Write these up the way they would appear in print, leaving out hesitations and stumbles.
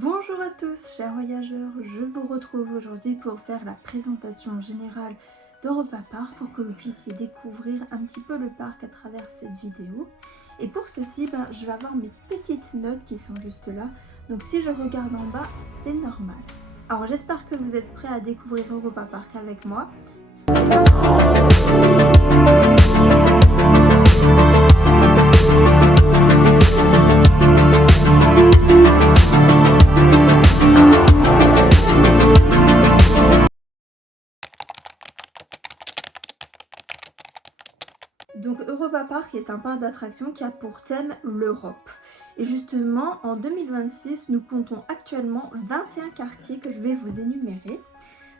Bonjour à tous, chers voyageurs, je vous retrouve aujourd'hui pour faire la présentation générale d'Europa Park pour que vous puissiez découvrir un petit peu le parc à travers cette vidéo. Et pour ceci, je vais avoir mes petites notes qui sont juste là, donc si je regarde en bas, c'est normal. Alors j'espère que vous êtes prêts à découvrir Europa Park avec moi. Donc Europa Park est un parc d'attractions qui a pour thème l'Europe. Et justement, en 2026, nous comptons actuellement 21 quartiers que je vais vous énumérer.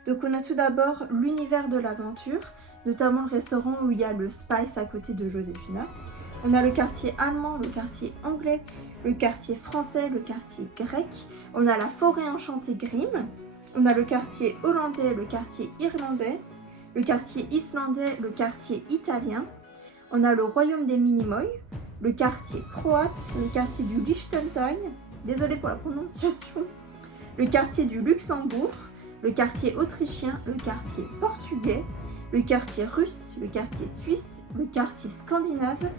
Donc on a tout d'abord l'univers de l'aventure, notamment le restaurant où il y a le Spice à côté de Joséphina. On a le quartier allemand, le quartier anglais, le quartier français, le quartier grec. On a la forêt enchantée Grimm. On a le quartier hollandais, le quartier irlandais, le quartier islandais, le quartier italien. On a le royaume des Minimoy, le quartier croate, le quartier du Liechtenstein, désolé pour la prononciation, le quartier du Luxembourg, le quartier autrichien, le quartier portugais, le quartier russe, le quartier suisse, le quartier scandinave,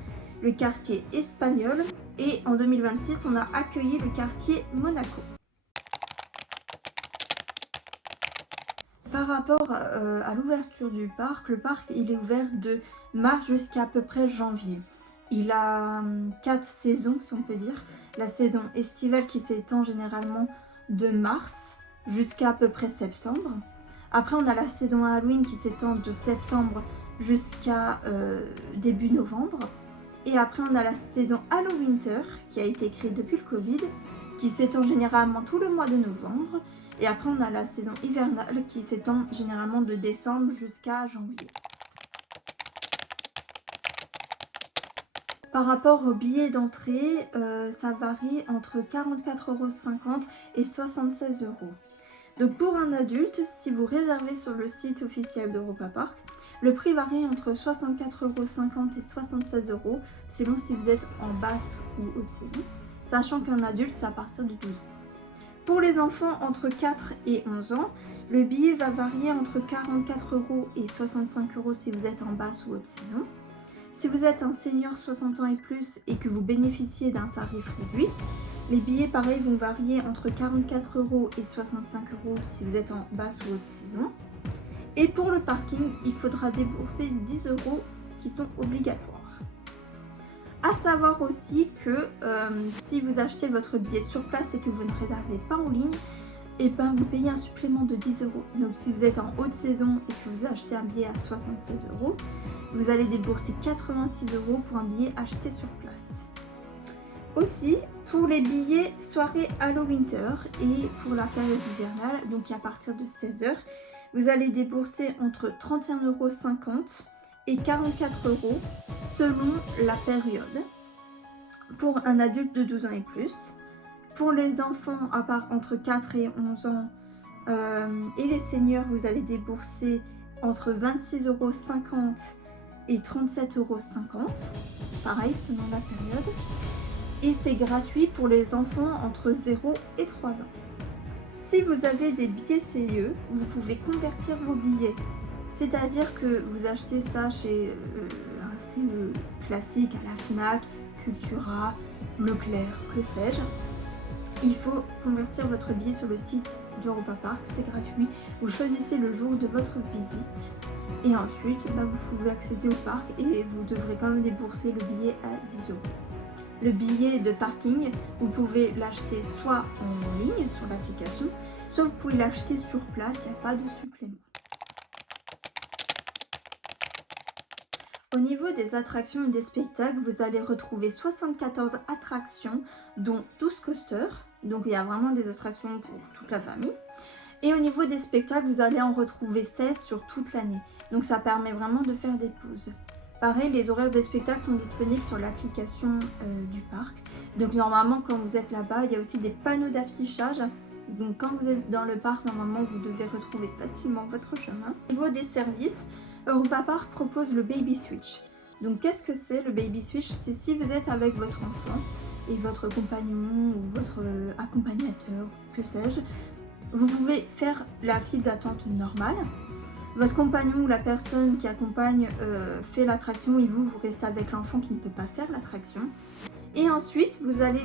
le quartier espagnol et en 2026 on a accueilli le quartier Monaco. Par rapport à l'ouverture du parc, le parc il est ouvert de mars jusqu'à à peu près janvier. Il a 4 saisons si on peut dire. La saison estivale qui s'étend généralement de mars jusqu'à peu près septembre. Après on a la saison Halloween qui s'étend de septembre jusqu'à début novembre. Et après on a la saison Hallowinter qui a été créée depuis le Covid, qui s'étend généralement tout le mois de novembre. Et après on a la saison hivernale qui s'étend généralement de décembre jusqu'à janvier. Par rapport au billet d'entrée, ça varie entre 44,50 € et 76 €. Donc pour un adulte, si vous réservez sur le site officiel d'Europa Park, le prix varie entre 64,50 € et 76 € selon si vous êtes en basse ou haute saison, sachant qu'un adulte c'est à partir de 12 ans. Pour les enfants entre 4 et 11 ans, le billet va varier entre 44 € et 65 € si vous êtes en basse ou haute saison. Si vous êtes un senior 60 ans et plus et que vous bénéficiez d'un tarif réduit, les billets pareil vont varier entre 44 € et 65 € si vous êtes en basse ou haute saison. Et pour le parking, il faudra débourser 10 € qui sont obligatoires. À savoir aussi que si vous achetez votre billet sur place et que vous ne réservez pas en ligne, et vous payez un supplément de 10 €. Donc si vous êtes en haute saison et que vous achetez un billet à 76 €, vous allez débourser 86 € pour un billet acheté sur place. Aussi, pour les billets soirée Hallowinter et pour la période hivernale, donc à partir de 16 h, vous allez débourser entre 31,50 € et 44 € selon la période pour un adulte de 12 ans et plus. Pour les enfants à part entre 4 et 11 ans et les seniors, vous allez débourser entre 26,50 € et 37,50 €, pareil selon la période. Et c'est gratuit pour les enfants entre 0 et 3 ans. Si vous avez des billets CIE, vous pouvez convertir vos billets. C'est-à-dire que vous achetez ça chez un CE classique à la FNAC, Cultura, Leclerc, que sais-je. Il faut convertir votre billet sur le site d'Europa Park, c'est gratuit. Vous choisissez le jour de votre visite et ensuite vous pouvez accéder au parc et vous devrez quand même débourser le billet à 10 €. Le billet de parking, vous pouvez l'acheter soit en ligne sur l'application, soit vous pouvez l'acheter sur place, il n'y a pas de supplément. Au niveau des attractions et des spectacles, vous allez retrouver 74 attractions, dont 12 coasters. Donc il y a vraiment des attractions pour toute la famille. Et au niveau des spectacles, vous allez en retrouver 16 sur toute l'année. Donc ça permet vraiment de faire des pauses. Pareil, les horaires des spectacles sont disponibles sur l'application du parc. Donc normalement, quand vous êtes là-bas, il y a aussi des panneaux d'affichage. Donc quand vous êtes dans le parc, normalement, vous devez retrouver facilement votre chemin. Au niveau des services, Europa Park propose le Baby Switch. Donc qu'est-ce que c'est le Baby Switch? C'est si vous êtes avec votre enfant et votre compagnon ou votre accompagnateur, que sais-je, vous pouvez faire la file d'attente normale. Votre compagnon ou la personne qui accompagne fait l'attraction et vous restez avec l'enfant qui ne peut pas faire l'attraction. Et ensuite, vous allez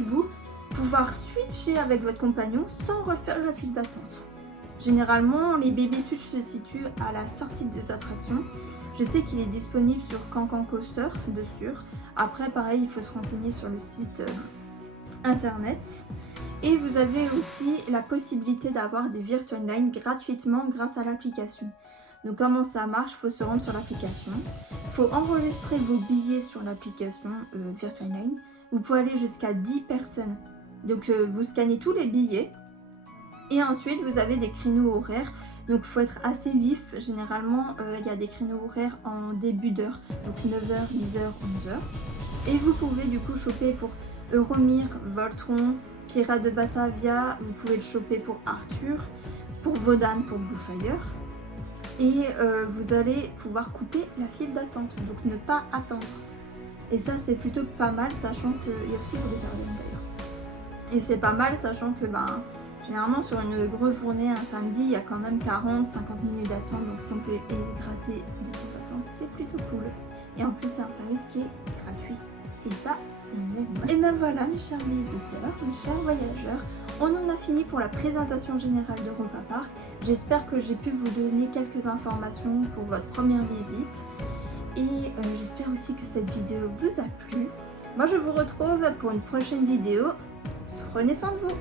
pouvoir switcher avec votre compagnon sans refaire la file d'attente. Généralement, les baby switch se situent à la sortie des attractions. Je sais qu'il est disponible sur Cancan Coaster, de sûr. Après, pareil, il faut se renseigner sur le site internet. Et vous avez aussi la possibilité d'avoir des Virtual Line gratuitement grâce à l'application. Donc comment ça marche? Il faut se rendre sur l'application. Il faut enregistrer vos billets sur l'application Virtual Line. Vous pouvez aller jusqu'à 10 personnes. Donc vous scannez tous les billets. Et ensuite vous avez des créneaux horaires. Donc il faut être assez vif. Généralement il y a des créneaux horaires en début d'heure. Donc 9h, 10h, 11h. Et vous pouvez du coup choper pour Euromir, Voltron, Pirates de Batavia. Vous pouvez le choper pour Arthur, pour Vodan, pour Bluefire. Et vous allez pouvoir couper la file d'attente, donc ne pas attendre. Et ça c'est plutôt pas mal, sachant qu'il y a aussi pour des airlines d'ailleurs. Et c'est pas mal, sachant que généralement sur une grosse journée, un samedi, il y a quand même 40-50 minutes d'attente, donc si on peut gratter des temps d'attente, c'est plutôt cool. Et en plus c'est un service qui est gratuit. Et ça, on aime. Et ben voilà mes chers visiteurs, mes chers voyageurs, on en a fini pour la présentation générale d'Europa Park. J'espère que j'ai pu vous donner quelques informations pour votre première visite. Et j'espère aussi que cette vidéo vous a plu. Moi je vous retrouve pour une prochaine vidéo. Prenez soin de vous.